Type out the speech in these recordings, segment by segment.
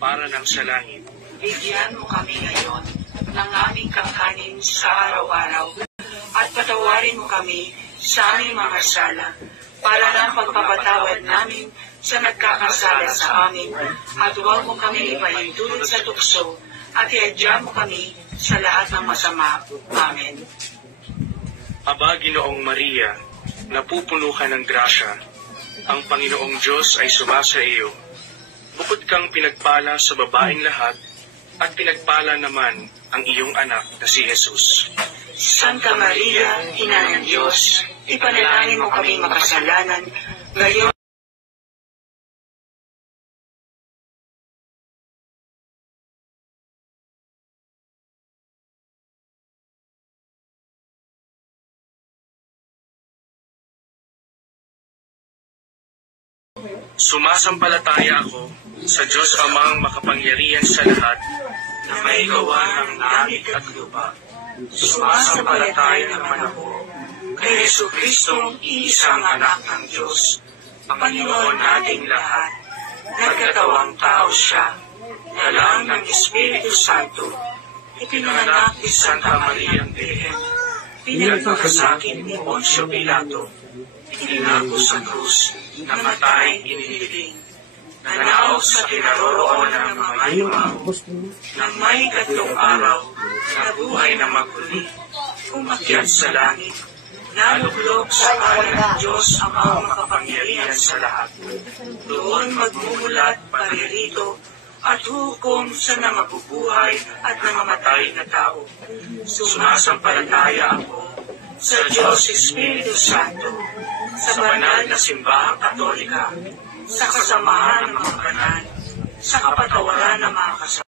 para ng sa langit. Bigyan mo kami ngayon ng aming kakanin sa araw-araw at patawarin mo kami sa aming mga sala para ng pagpapatawad namin sa nagkakasala sa amin at huwag mo kami ipahintulot sa tukso at iadya mo kami sa lahat ng masama. Amen. Aba, Ginoong Maria, napupuno ka ng grasya. Ang Panginoong Diyos ay sumasa iyo. Bukod kang pinagpala sa babaeng lahat, at pinagpala naman ang iyong anak na si Jesus. Santa Maria, Ina ng Diyos, ipanalangin mo kami makasalanan, ngayon Sumasampalataya ako sa Diyos Amang makapangyarihan sa lahat na may gawa ng langit at lupa. Sumasampalataya naman ako kay Jesucristong iisang anak ng Diyos, ang Panginoon nating lahat. Nagkatawang tao siya, dalang ng Espiritu Santo, ipinanganak ni Santa Maria ang Birhen, pinagpakasakit ni Poncio Pilato, itinako sa krus, namatay, iniliging, nanaog sa kinaroroonan ng mga yumaw, nang may 3 araw, nabuhay na maguli, umakyat sa langit, naluklok sa kanan ng Diyos ang mga makapangyarihan sa lahat. Doon magmumulat paririto at hukom sa namabubuhay at namamatay na tao. Sumasampalataya ako sa Diyos Espiritu Santo, sa banal na simbahang Katolika, sa kasamahan ng mga banal, sa kapatawaran ng mga kasalanan.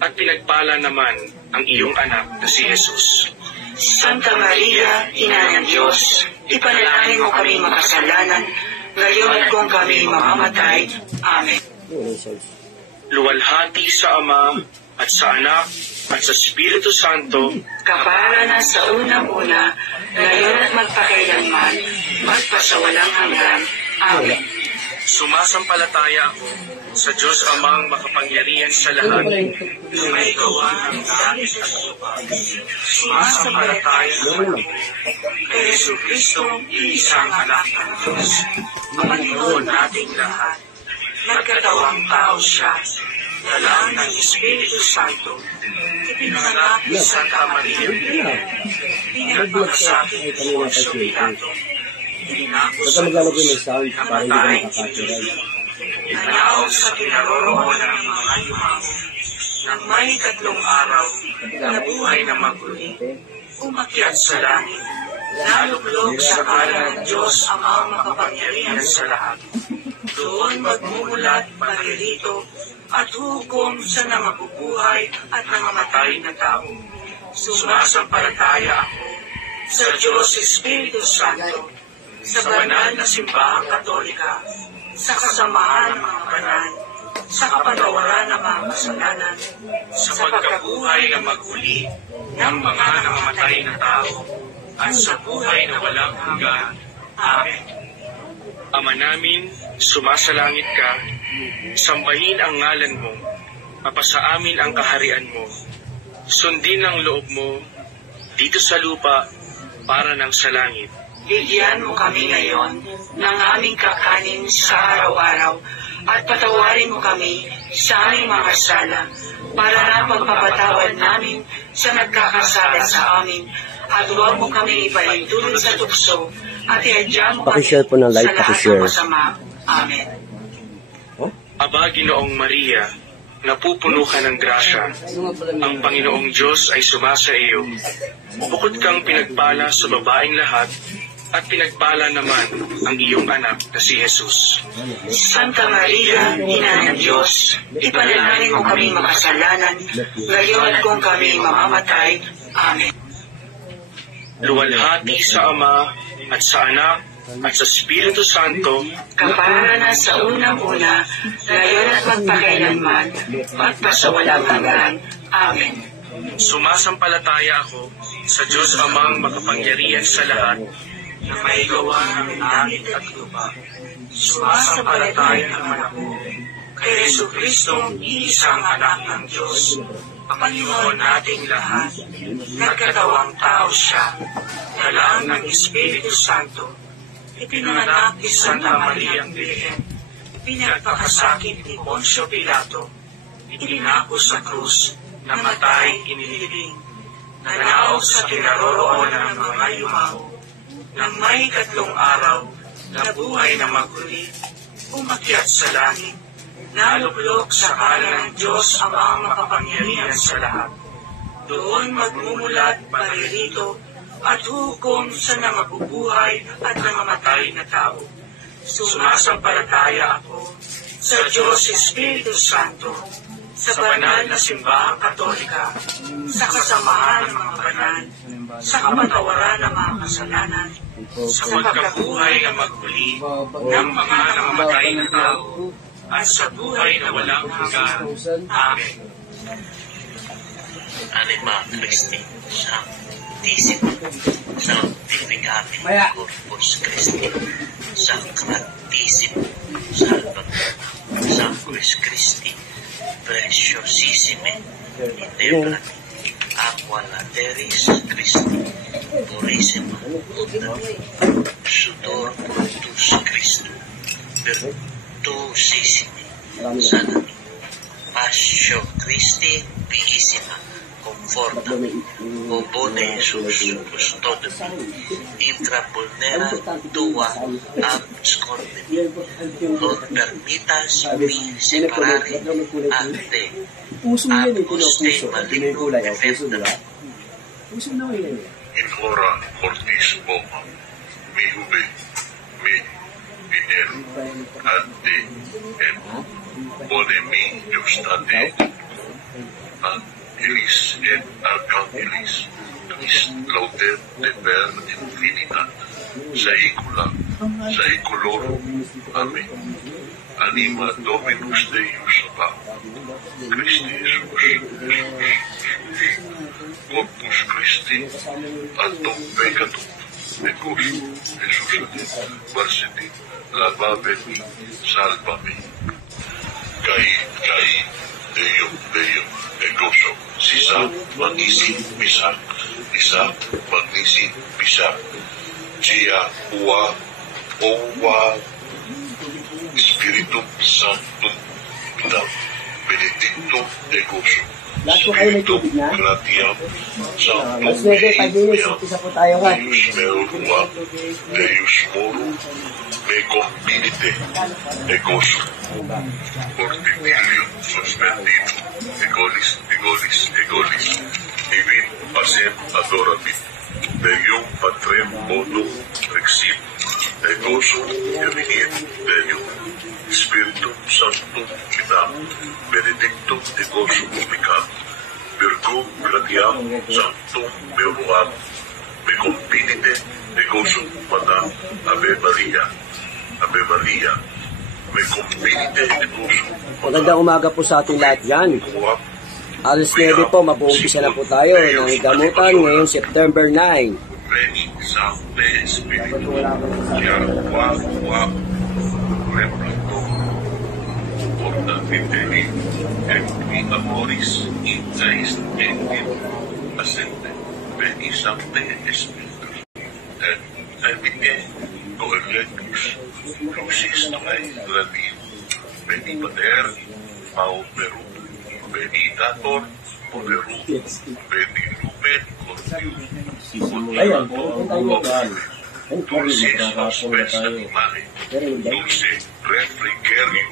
At pinagpala naman ang iyong anak na si Jesus. Santa Maria, Ina ng Diyos, ipanalangin mo kami makasalanan, ngayon kung kami mamamatay. Amen. Luwalhati sa Ama, at sa Anak, at sa Espiritu Santo, kapara na sa unang-una, ngayon at magpakailanman, magpasawalang hanggan. Amen. Sumasampalataya ako sa Diyos Amang makapangyarihan sa lahat na may gawa ng langit at lupa. Sumasampalataya naman ako kay Jesucristong iisang anak ng Diyos, ang Panginoon nating lahat. Nagkatawang tao siya, dalang ng Espiritu Santo, ipinanganak ni Santa Maria Birhen, pinagpakasakit ni Poncio Pilato, itinako sa krus, namatay, iniliging, nanaog sa kinaroroonan ng mga yumaw, nang may 3 araw, nabuhay na maguli, umakyat sa langit, naluklok sa kanan ng Diyos ang mga makapangyarihan sa lahat. Doon magmumulat paririto at hukom sa namabubuhay at namamatay na tao. Sumasampalataya ako sa Diyos Espiritu Santo, sa banal na simbahang Katolika, sa kasamahan ng mga banal, sa kapatawaran ng mga kasalanan, sa pagkabuhay na maguli ng mga namamatay na tao, at sa buhay na walang hanggan. Amen. Ama namin, sumasalangit ka, sambahin ang ngalan mo, mapasa amin ang kaharian mo, sundin ang loob mo, dito sa lupa, para ng sa langit. Bigyan mo kami ngayon ng aming kakanin sa araw-araw at patawarin mo kami sa aming mga sala para na pagpapatawad namin sa nagkakasala sa amin At huwag mo kami ipaintulot sa tukso, at ihadya mo kami Pakishare po ng live, sa lahat pakishare. ng masama. Amen. Aba, Ginoong Maria, napupuno ka ng grasya. Ang Panginoong Diyos ay sumasa iyo. Bukod kang pinagpala sa babaeng lahat, at pinagpala naman ang iyong anak na si Jesus. Santa Maria, Ina ng Diyos, ipanalangin mo kami makasalanan, ngayon at kung kami mamamatay. Amen. Luwalhati sa Ama, at sa Anak, at sa Espiritu Santo, Kapara na sa unang-una, ngayon at magpakailanman, magpasawalang hanggan. Amen. sumasampalataya ako sa Diyos Amang makapangyarihan sa lahat, na may gawa ng langit at lupa. Sumasampalataya naman ako kay Jesucristong iisang anak ng Diyos, Panginoon nating lahat, nagkatawang tao siya, dala ng Espiritu Santo, ipinanganak ni Santa Maria ang Birhen, pinagpakasakit ni Poncio Pilato, itinako sa krus, namatay, inilibing, nanaog sa kinaroroonan ng mga yumao, nang may 3 araw, nabuhay na maguli, umakyat sa langit, nalublok sa kanan ng Diyos Amang makapangyarihan sa lahat. Doon magmumulat paririto at hukom sa nangabubuhay at nangamatay na tao. Sumasampalataya ako sa Diyos Espiritu Santo, sa banal na simbahang katolika, sa kasamahan ng mga banal, sa kapatawaran ng mga kasalanan, sa pagkabuhay na maghuli ng mga namamatay na tao, at sa buhay na walang hanggan. Amen. Anima Christi, Sanctissimo, Sanctificate Corpus Christi, Sacratissimo, Salvator, Sanguis Christi, Preciosissime, Intebrati, Aqua Lateris Christi, Purissima, Undami, Sudor Brutus Christi, Virtuosissime, Sanami, Passio Christi, Piissima, Confortami, Obone sus custodami, intrapulnera tua abscondemi, non permittas mi separare a te, ab oste maligno defendami. In hora mortis pomam, mi ube, mi dinero, ad te, et bone mi justate, ad ilis et arcangelis, quis lauder deber infinitat, saeculorum. Amen. Anima Dominus Deus Abba, Christi Jesus, Corpus Christi, Atom Peccatum, Ecos, Jesus, Varsity, Lavabemi, Salvami. Kai, Deum, Egoso, Sisa, Magnisi, Pisa, Magnisi, Pisa, Gia, Owa, Spiritum Sanctum, Pitam, Benedictum, Egoso, Spiritum Gratiam, Sanctum, Umpisa po tayo nga. Deus meum, Deus morum, me confinite, Egoso, Fortitilium suspendit, Egolis, divin pacem adorabit, Deum patrem modo rexit, Egoso eminit Deum, Spiritum Sanctum Pitam, Benedictum Egoso ubicat, Virgum gratiam Sanctum meoruam, me confinite Egoso Madam, Ave Maria, me confinite Egoso Magandang umaga po sa ating lahat dyan. Alas 9 po, mag-uumpisa na po tayo ng gamutan ngayong September 9. Veni Sancte Spiritu, Qua, Replato, Porta Viteri, et qui amoris intais et ascende, Veni Sancte Spiritu, et evite coelectus, lucis tuae gradin, Veni Pater, Pauperum, Veni Dator, Poderum, Veni Lumen Ayan, pupunta tayo dyan. Dulce suspense animale, dulce refrigerio,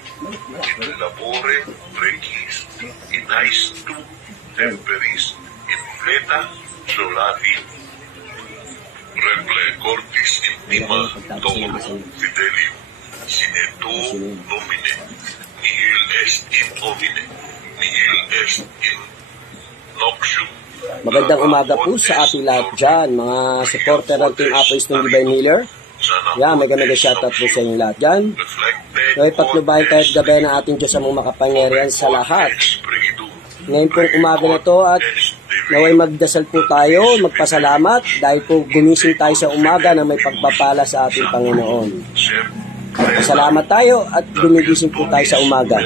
in labore requis, in ice tu temperis, in fleta solavi. Reple cortis intima toro fidelium, sine tu nomine, nihil est in homine, nihil est in noxium. Magandang umaga po sa ating lahat dyan, mga supporter ng Team Apoys ng Divine Healer. Yan, mega shoutout po sa inyo lahat dyan. Naway patnubahin tayo at gabi ng ating Diyos among makapangyarihan sa lahat. Ngayon pong umaga na to at naway magdasal po tayo, magpasalamat dahil po gumising tayo sa umaga na may pagpapala sa ating Panginoon. Pasalamat tayo at gumigising po tayo sa umaga.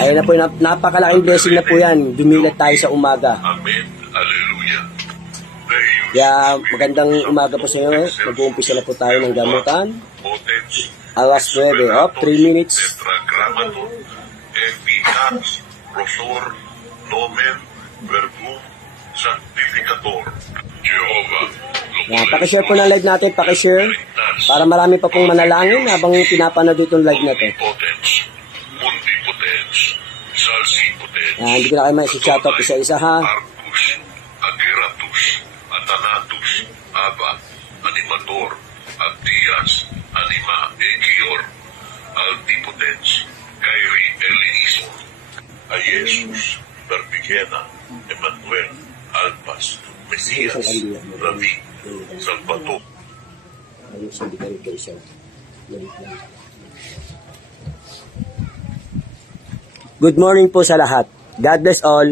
Ayun na po, napakalaking blessing na po yan. Dumilat tayo sa umaga. Amen. Alleluia. Kaya magandang umaga po sa inyo. Mag-uumpisa na po tayo ng gamutan. Alas 9, 3 minutes. Tetragrammaton, efficax, rosor, nomen, verbum, sanctificator. Jehovah. Yan, pakishare po ng live natin, pakishare. Para marami pa pong manalangin habang pinapanood itong live na to. Potens, mundipotens, salsipotens. Yan, hindi ko na kayo maisi-shoutout isa-isa ha. Arcus, ageratus, atanatus, aba, animator, abdias, anima, egior, altipotens, kairi, eleison, a Jesus, Verbigena, Emmanuel, Alpas, Mesias, David, Salvador. Ayun, hindi ka rin kayo siya. Good morning po sa lahat. God bless all.